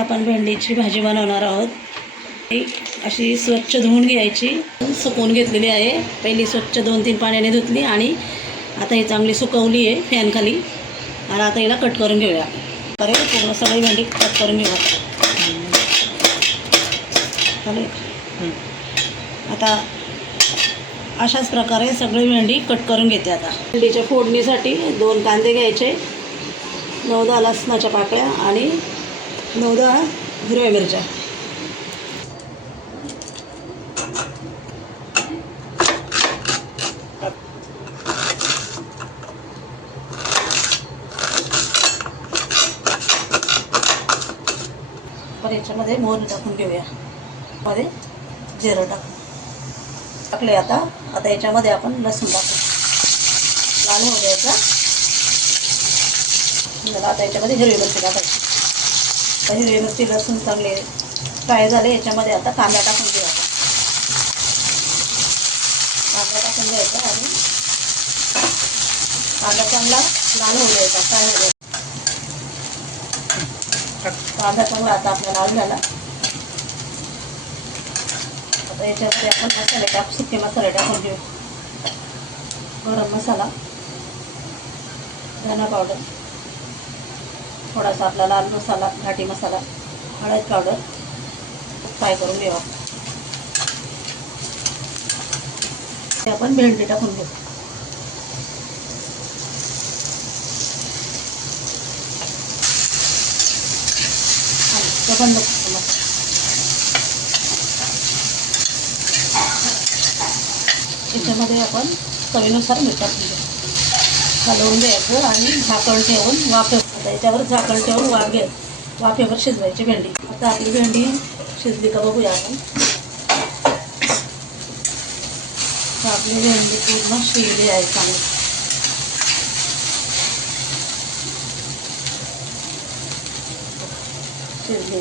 आपण भेंडीची भाजी बनवणार आहोत. अशी स्वच्छ धुवून घ्यायची, सुकवून घेतलेली आहे. पहिली स्वच्छ 2-3 पाण्याने धुतली आणि आता ही चांगली सुकवली आहे फॅनखाली. आणि आता हिला कट करून घेऊया. तर पूर्ण सगळी भेंडी कट करून घेऊया. चालेल. आता अशाच प्रकारे सगळी भेंडी कट करून घेते. आता भेंडीच्या फोडणीसाठी 2 कांदे घ्यायचे, 9-10 लसणाच्या पाकळ्या आणि 9-10 हिरव्या मिरच्या. पण याच्यामध्ये मोहरी टाकून घेऊया. मध्ये जिरं टाकले. आता याच्यामध्ये आपण लसूण टाकू. लाल होऊ द्यायचा. आता याच्यामध्ये हिरवी मिरची टाकायची. हिरवी मिरची लसूण चांगले फ्राय झाले. याच्यामध्ये आता कांदा टाकून घेऊ. कांदा टाकून घ्यायचा आणि कांदा चांगला लाल होऊ द्यायचा, फ्राय होऊ द्यायचा. कांदा चांगला आता आपला लाल झाला. आता याच्यामध्ये आपण मसाले टाकू. सुके मसाले टाकून घेऊ. गरम मसाला, धना पावडर, थोडासा आपला लाल मसाला, घाटी मसाला, हळद पावडर फ्राय करून घेऊ. ते आपण भेंडी टाकून घेऊ. बंद करतो. याच्यामध्ये आपण चवीनुसार मीठ टाकून घेऊ. हलवून द्यायचं आणि झाकण ठेवून आता याच्यावर झाकण ठेवून वाफेवर शिजवायची भेंडी. आता आपली भेंडी शिजली का बघूया आपण. आपली भेंडी पूर्ण शिजली आहे चांगली. शिजली.